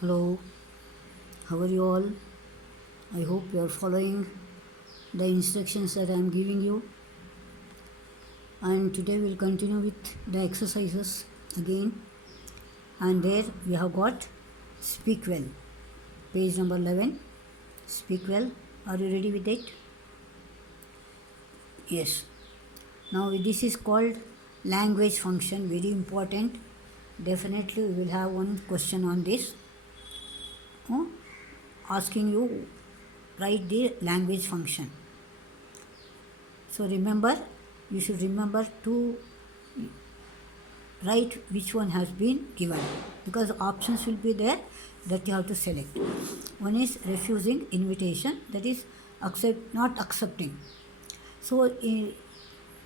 Hello, how are you all? I hope you are following the instructions that I am giving you. And today we'll continue with the exercises again. And there we have got Speak Well, page number 11. Speak Well. Are you ready with it? Yes. Now this is called language function, very important. Definitely we will have one question on this. Asking you write the language function. So remember, you should remember to write which one has been given, because options will be there that you have to select. One is refusing invitation, that is not accepting. So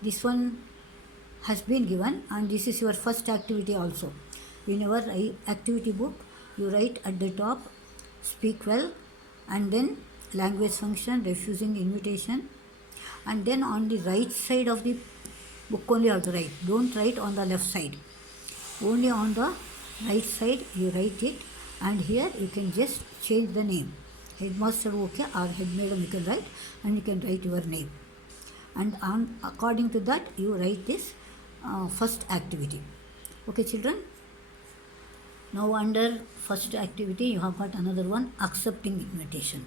this one has been given, and this is your first activity also. In your activity book, you write at the top Speak Well, and then language function, refusing invitation, and then on the right side of the book only you have to write. Don't write on the left side. Only on the right side you write it, and here you can just change the name. Headmaster okay, or head madam you can write, and you can write your name. And according to that you write this first activity. Okay children? Now under first activity you have got another one, accepting invitation.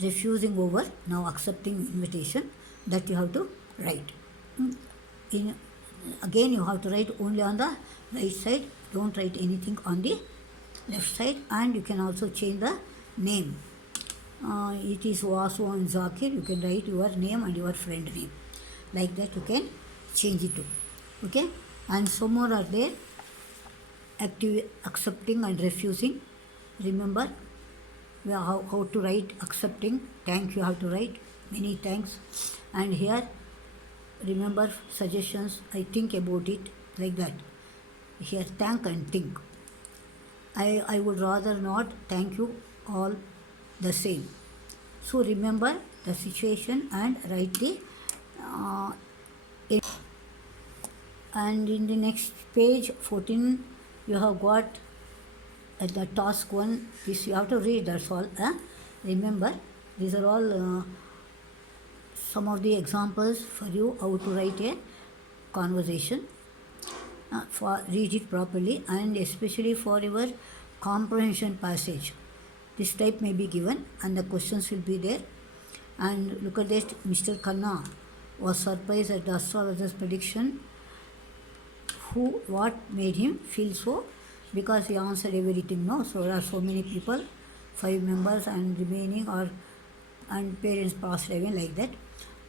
Refusing over, now accepting invitation, that you have to write. Again you have to write only on the right side, don't write anything on the left side. And you can also change the name. It is Vasu and Zakir, you can write your name and your friend name. Like that you can change it too. Okay? And some more are there, accepting and refusing. Remember how to write accepting. Thank you have to write, many thanks. And here remember suggestions, I think about it, like that. Here thank and think. I would rather not, thank you, all the same. So remember the situation and write the and in the next page 14 you have got at the task 1, this you have to read, that's all. Remember, these are all some of the examples for you how to write a conversation. For read it properly, and especially for your comprehension passage, this type may be given and the questions will be there. And look at that, Mr. Khanna was surprised at the astrologer's prediction. What made him feel so? Because he answered everything no. So there are so many people, 5 members and remaining, and parents passed away, like that.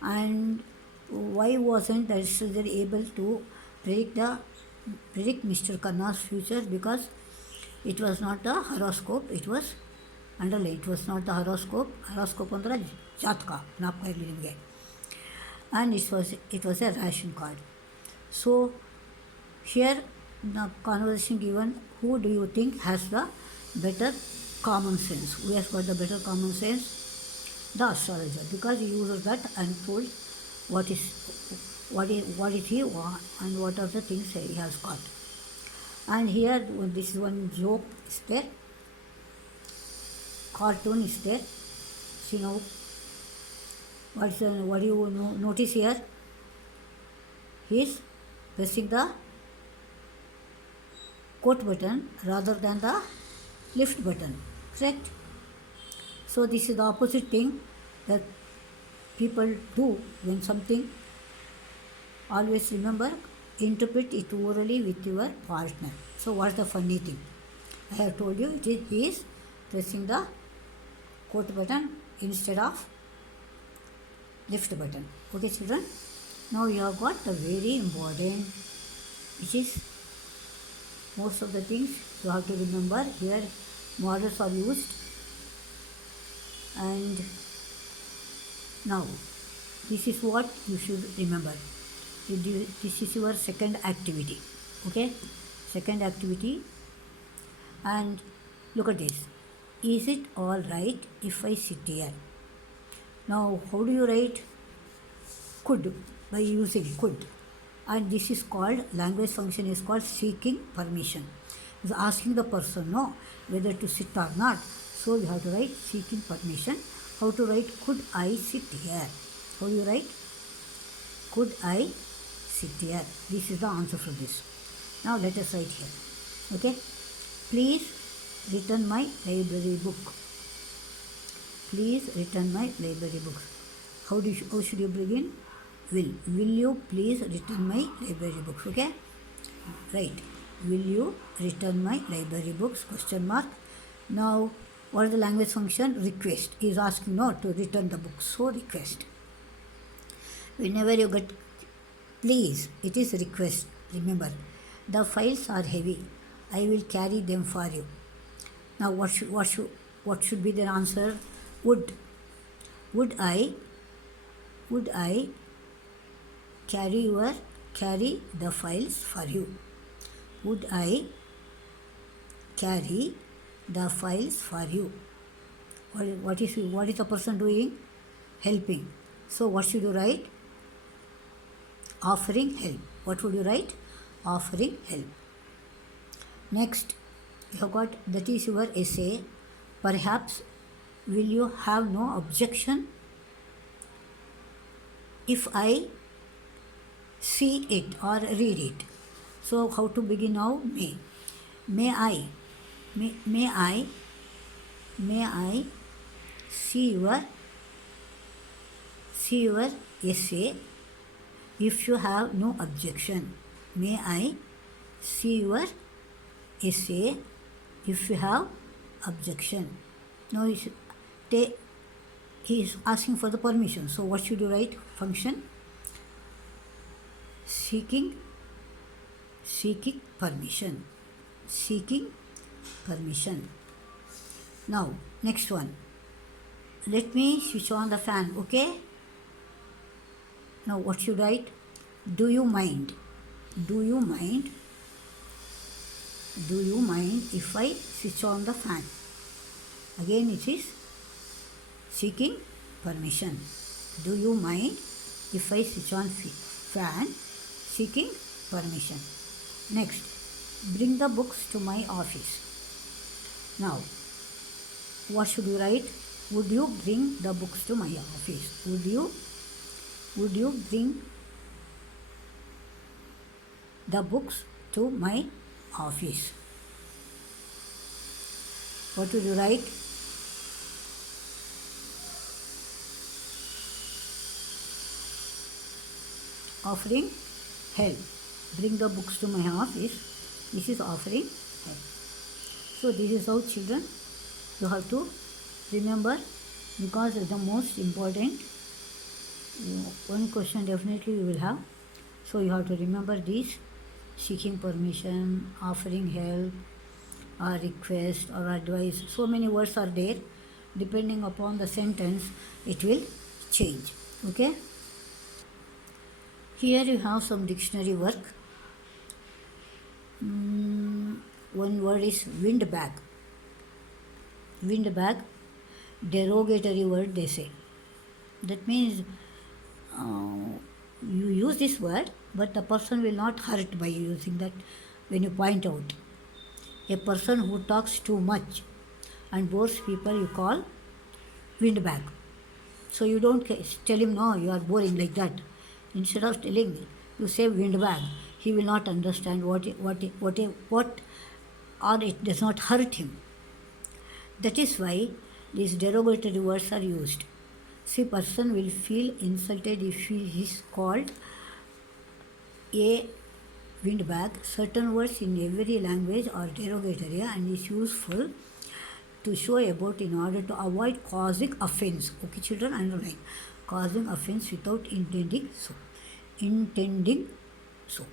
And why wasn't the astrologer able to predict Mr. Khanna's future? Because it was not a horoscope, it was underlined, it was not the horoscope. Horoscope ಅಂದ್ರೆ ಜಾತಕ, ಜ್ಞಾಪಕ ಇರಲಿ ನಿಮಗೆ. And it was a ration card. So here the conversation given, who do you think has the better common sense? Who has got the better common sense? The astrologer, because he uses that and told what is he and what are the things he has got. And here this is one joke is there, cartoon is there. See now, what do you notice here? He is pressing the quote button rather than the lift button, correct? So this is the opposite thing that people do when something. Always remember, interpret it orally with your partner. So what's the funny thing? I have told you, he is pressing the quote button instead of lift button. Okay children? Now you have got the very important, which is most of the things you have to remember. Here models are used. And now this is what you should remember. This is your second activity. Okay, second activity. And look at this, is it all right if I sit here? Now how do you write? Could, by using could. And this is called, language function is called seeking permission. is asking the person no whether to sit or not. So we have to write seeking permission. How to write could I sit here? How do you write? Could I sit here? This is the answer for this. Now let us write here. Okay. Please return my library book. Please return my library books. How should you begin? Will you please return my library books? Okay. Right. Will you return my library books? Question mark. Now, what is the language function? Request. He is asking no to return the books. So request. Whenever you get please, it is request. Remember, the files are heavy. I will carry them for you. Now, what should be the answer? Would I carry the files for you? Would I carry the files for you? What is the person doing? Helping. So what should you write? Offering help. What would you write? Offering help. Next, you have got that is your essay. Perhaps will you have no objection if I see it or read it? So how to begin now? May I see your essay if you have no objection? May I see your essay if you have objection? Now he is asking for the permission. So what should you write? Function seeking permission. Seeking permission. Now next one. Let me switch on the fan. Okay. Now what should I write? Do you mind? Do you mind if I switch on the fan? Again it is seeking permission. Do you mind if I switch on fan? Seeking permission. Next, bring the books to my office. Now, what should you write? Would you bring the books to my office? Would you bring the books to my office? What would you write? Offering help. Bring the books to my office. This is offering help. So this is how children you have to remember, because it's the most important one question definitely you will have. So you have to remember this: seeking permission, offering help, or request or advice. So many words are there. Depending upon the sentence, it will change. Okay. Here you have some dictionary work. One word is windbag. Windbag, derogatory word they say. That means you use this word, but the person will not hurt by using that when you point out. A person who talks too much and bores people you call windbag. So you don't tell him, no, you are boring like that. Instead of telling, you say windbag. He will not understand what or it does not hurt him. That is why these derogatory words are used. See, person will feel insulted if he is called a windbag. Certain words in every language are derogatory and is useful to show about in order to avoid causing offense. Okay, children, underline. Causing offense without intending so.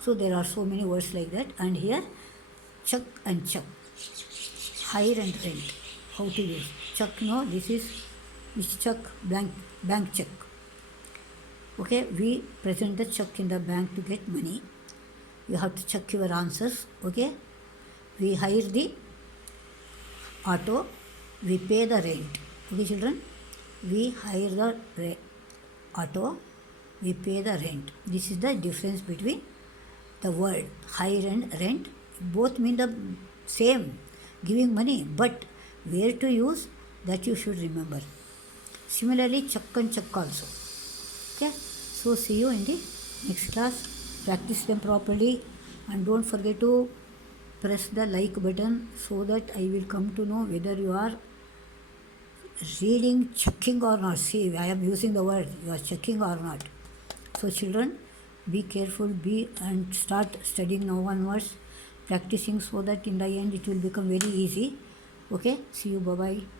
So there are so many words like that. And here, chuck and chuck. Hire and rent. How to use? Chuck, no, this is which chuck? Bank check. Okay, we present the check in the bank to get money. You have to check your answers. Okay, we hire the auto, we pay the rent. Okay, children, we hire the auto, we pay the rent. This is the difference between the word hire and rent both mean the same, giving money, but where to use that you should remember. Similarly, chak and chak also. Okay, so see you in the next class. Practice them properly and don't forget to press the like button so that I will come to know whether you are reading, checking or not. See, I am using the word, you are checking or not. So children, be careful, be and start studying now onwards, practicing so that in the end it will become very easy. Okay, see you, bye bye.